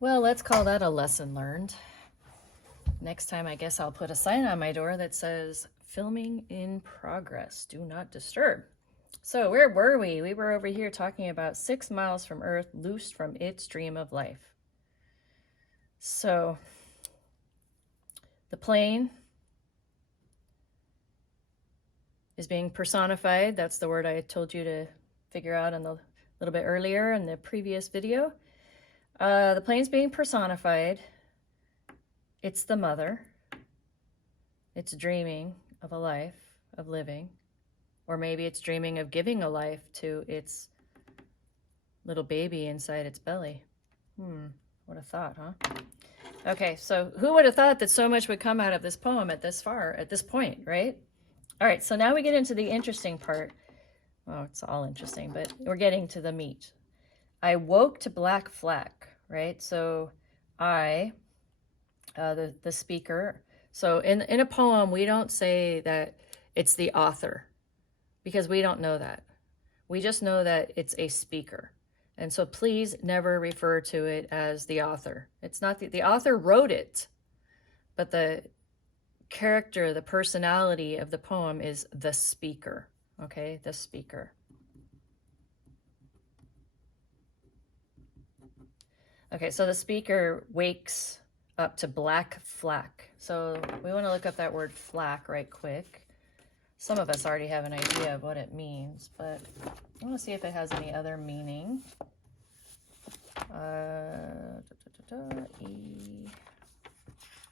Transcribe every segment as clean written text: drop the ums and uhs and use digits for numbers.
Well, let's call that a lesson learned. Next time, I guess I'll put a sign on my door that says, filming in progress, do not disturb. So where were we? We were over here talking about 6 miles from Earth, loosed from its dream of life. So the plane is being personified. That's the word I told you to figure out in the little bit earlier in the previous video. The plane's being personified. It's the mother. It's dreaming of a life, of living. Or maybe it's dreaming of giving a life to its little baby inside its belly. What a thought, huh? Okay, so who would have thought that so much would come out of this poem at this point, right? All right, so now we get into the interesting part. Well, it's all interesting, but we're getting to the meat. I woke to black flack, right? So I, the speaker. So in a poem, we don't say that it's the author because we don't know that. We just know that it's a speaker. And so please never refer to it as the author. It's not the author wrote it, but the character, the personality of the poem is the speaker, okay? The speaker. Okay, so the speaker wakes up to black flack. So we want to look up that word flack right quick. Some of us already have an idea of what it means, but I want to see if it has any other meaning.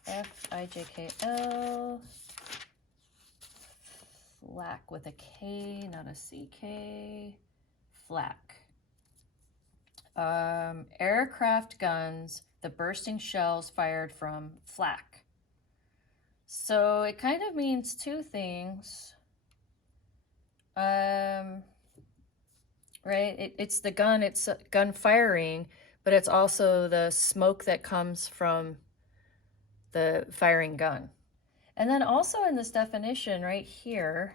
E-F-I-J-K-L. Flack with a K, not a C-K. Flack. Aircraft guns, the bursting shells fired from flak. So it kind of means two things. Right? It's the gun, it's gun firing, but it's also the smoke that comes from the firing gun. And then also in this definition right here,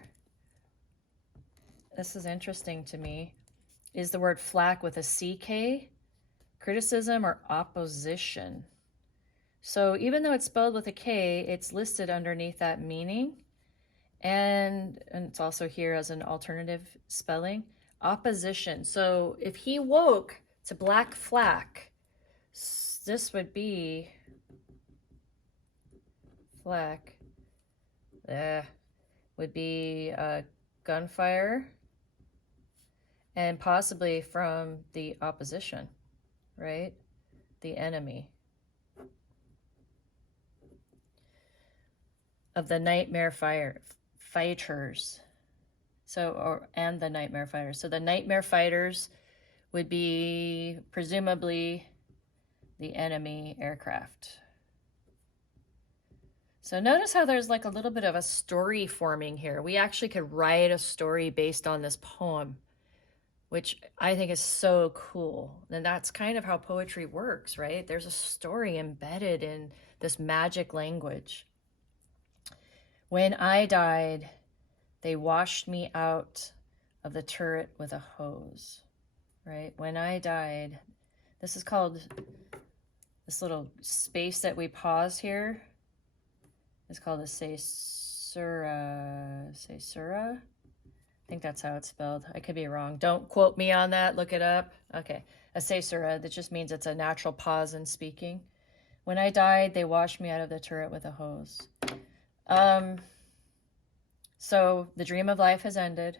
this is interesting to me, is the word flack with a CK, criticism or opposition. So even though it's spelled with a K, it's listed underneath that meaning. And it's also here as an alternative spelling, opposition. So if he woke to black flack, this would be flack. Would be gunfire and possibly from the opposition, right? The enemy of the nightmare fighters. And the nightmare fighters. So the nightmare fighters would be presumably the enemy aircraft. So notice how there's like a little bit of a story forming here. We actually could write a story based on this poem, which I think is so cool. And that's kind of how poetry works, right? There's a story embedded in this magic language. When I died, they washed me out of the turret with a hose, right? When I died, this is called, this little space that we pause here is called a caesura. Caesura? I think that's how it's spelled. I could be wrong. Don't quote me on that. Look it up. Okay. A caesura, that just means it's a natural pause in speaking. When I died, they washed me out of the turret with a hose. So the dream of life has ended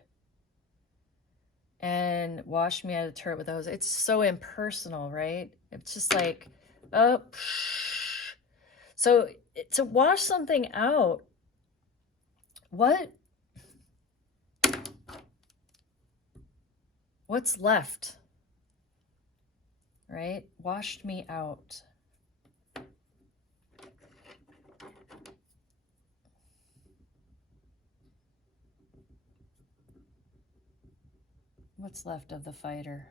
and washed me out of the turret with a hose. It's so impersonal, right? It's just like, oh, so to wash something out, what's left, right? Washed me out. What's left of the fighter?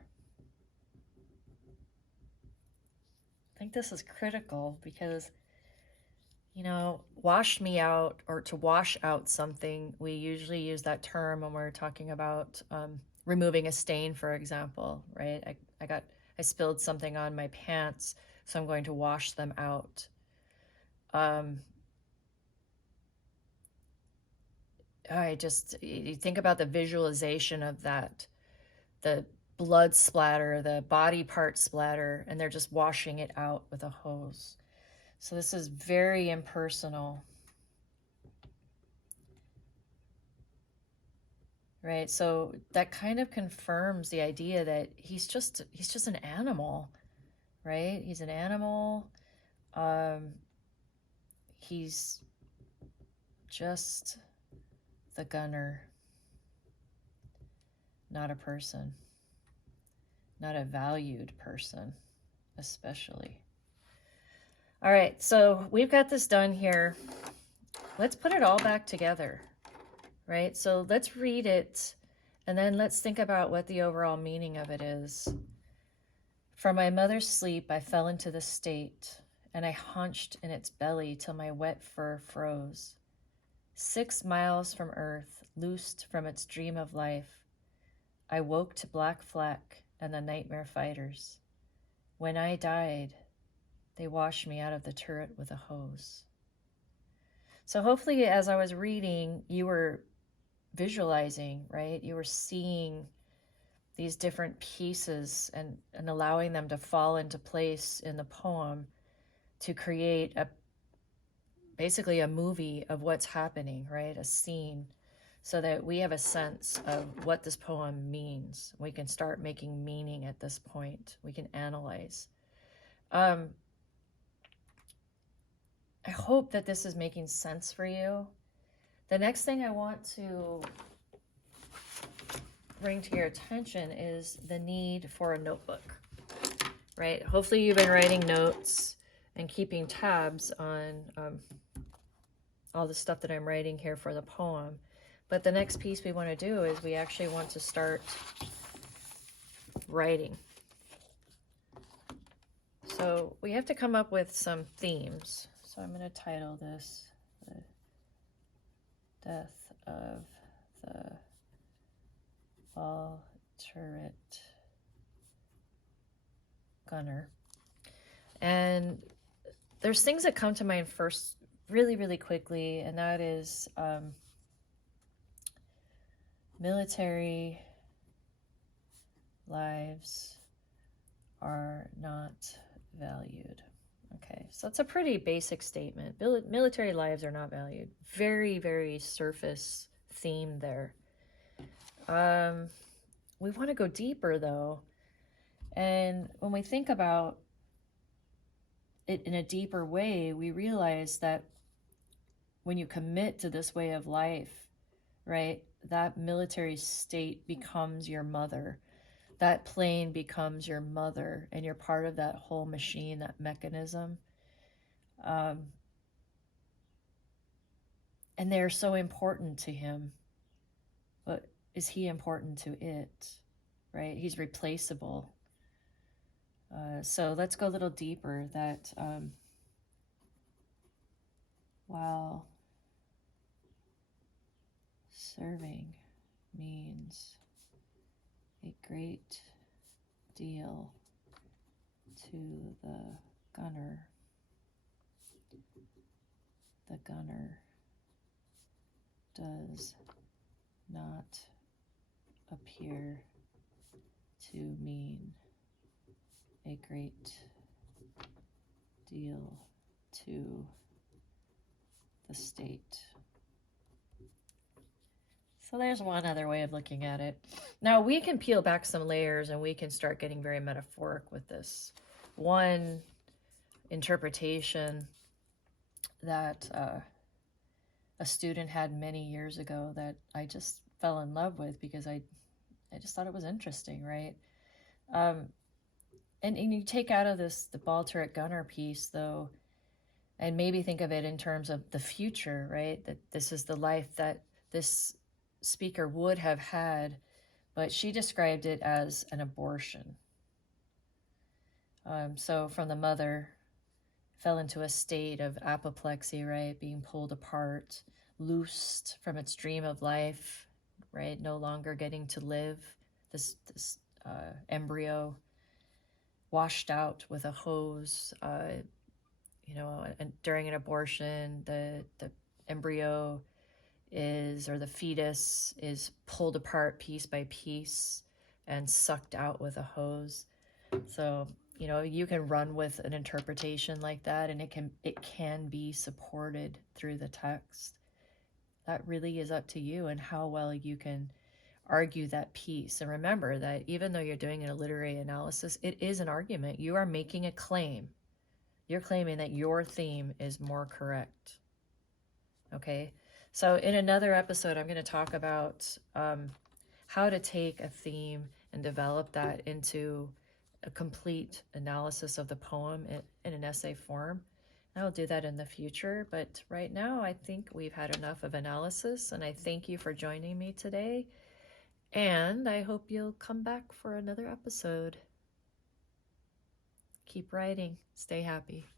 I think this is critical because, you know, wash me out, or to wash out something, we usually use that term when we're talking about removing a stain, for example, right? I spilled something on my pants. So I'm going to wash them out. You think about the visualization of that, the blood splatter, the body part splatter, and they're just washing it out with a hose. So this is very impersonal. Right? So that kind of confirms the idea that he's just an animal, right? He's an animal. He's just the gunner, not a person, not a valued person, especially. All right, so we've got this done here. Let's put it all back together, right? So let's read it, and then let's think about what the overall meaning of it is. From my mother's sleep, I fell into the state, and I hunched in its belly till my wet fur froze. 6 miles from earth, loosed from its dream of life, I woke to Black Flack and the nightmare fighters. When I died, they washed me out of the turret with a hose. So hopefully, as I was reading, you were visualizing, right? You were seeing these different pieces and allowing them to fall into place in the poem to create basically a movie of what's happening, right? A scene, so that we have a sense of what this poem means. We can start making meaning at this point. We can analyze. I hope that this is making sense for you. The next thing I want to bring to your attention is the need for a notebook, right? Hopefully you've been writing notes and keeping tabs on all the stuff that I'm writing here for the poem. But the next piece we want to do is we actually want to start writing. So we have to come up with some themes. So I'm going to title this The Death of the Alternate Gunner. And there's things that come to mind first really, really quickly, and that is military lives are not valued. Okay, so it's a pretty basic statement. Military lives are not valued. Very, very surface theme there. We want to go deeper, though. And when we think about it in a deeper way, we realize that when you commit to this way of life, right, that military state becomes your mother. That plane becomes your mother, and you're part of that whole machine, that mechanism. And they're so important to him. But is he important to it, right? He's replaceable. So let's go a little deeper, that while serving means a great deal to the gunner does not appear to mean a great deal to the state. So there's one other way of looking at it. Now we can peel back some layers and we can start getting very metaphoric with this. One interpretation that a student had many years ago that I just fell in love with because I just thought it was interesting, right? And you take out of this the ball turret gunner piece, though, and maybe think of it in terms of the future, right? That this is the life that this speaker would have had, but she described it as an abortion. So from the mother, fell into a state of apoplexy, right? Being pulled apart, loosed from its dream of life, right? No longer getting to live, this embryo. washed out with a hose, you know, and during an abortion, the embryo is, or the fetus is pulled apart piece by piece and sucked out with a hose. So, you know, you can run with an interpretation like that, and it can be supported through the text. That really is up to you and how well you can argue that piece. And remember that even though you're doing a literary analysis, it is an argument. You are making a claim. You're claiming that your theme is more correct. Okay? So in another episode, I'm going to talk about how to take a theme and develop that into a complete analysis of the poem in an essay form. I'll do that in the future, but right now I think we've had enough of analysis, and I thank you for joining me today, and I hope you'll come back for another episode. Keep writing. Stay happy.